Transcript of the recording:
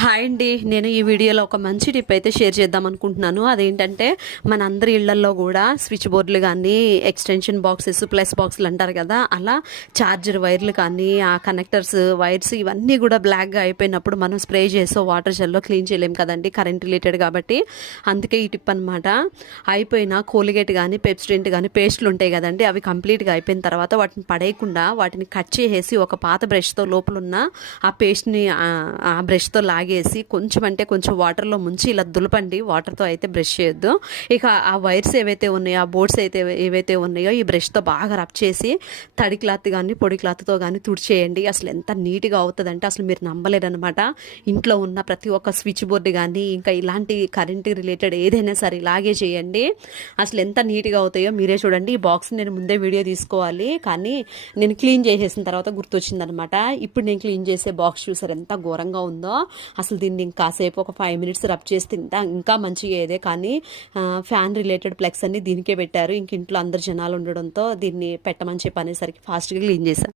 Hi అండి. నేను ఈ వీడియోలో ఒక మంచి టిప్ అయితే షేర్ చేద్దాం అనుకుంటున్నాను. అదేంటంటే మన అందరి ఇళ్లల్లో కూడా స్విచ్ బోర్డులు కానీ, ఎక్స్టెన్షన్ బాక్సెస్, ప్లస్ బాక్సులు అంటారు కదా, అలా ఛార్జర్ వైర్లు కానీ, ఆ కనెక్టర్స్ వైర్స్ ఇవన్నీ కూడా బ్లాక్గా అయిపోయినప్పుడు మనం స్ప్రే చేసో వాటర్ జెల్లో క్లీన్ చేయలేం కదండి, కరెంట్ రిలేటెడ్ కాబట్టి. అందుకే ఈ టిప్ అనమాట. అయిపోయిన కోలిగేట్ కానీ, పెప్సిడెంట్ కానీ పేస్టులు ఉంటాయి కదండి, అవి కంప్లీట్గా అయిపోయిన తర్వాత వాటిని పడేయకుండా వాటిని కట్ చేసేసి ఒక పాత బ్రష్తో లోపలున్న ఆ పేస్ట్ని ఆ బ్రష్తో లాగేసి కొంచెం అంటే కొంచెం వాటర్లో ముంచి ఇలా దులపండి. వాటర్తో అయితే బ్రష్ చేయొద్దు. ఇక ఆ వైర్స్ ఏవైతే ఉన్నాయో, ఆ బోర్డ్స్ అయితే ఏవైతే ఉన్నాయో ఈ బ్రష్తో బాగా రబ్ చేసి తడి క్లాత్ కానీ పొడి క్లాత్తో కానీ తుడిచేయండి. అసలు ఎంత నీట్గా అవుతుందంటే అసలు మీరు నమ్మలేరనమాట. ఇంట్లో ఉన్న ప్రతి ఒక్క స్విచ్ బోర్డు కానీ, ఇంకా ఇలాంటి కరెంట్ రిలేటెడ్ ఏదైనా సరే ఇలాగే చేయండి. అసలు ఎంత నీట్గా అవుతాయో మీరే చూడండి. ఈ బాక్స్ నేను ముందే వీడియో తీసుకోవాలి, కానీ నేను క్లీన్ చేసేసిన తర్వాత గుర్తొచ్చిందనమాట. ఇప్పుడు నేను క్లీన్ చేసే బాక్స్ చూసారు ఎంత ఘోరంగా ఉందో. అసలు దీన్ని ఇంకాసేపు ఒక 5 మినిట్స్ రబ్ చేస్తే ఇంకా మంచిగా ఏదే, కానీ ఫ్యాన్ రిలేటెడ్ ప్లగ్స్ అన్ని దీనికే పెట్టారు. ఇంక ఇంట్లో అందరు జనాలు ఉండడంతో దీన్ని పెట్టమని చెప్పి అనేసరికి ఫాస్ట్గా క్లీన్ చేశాను.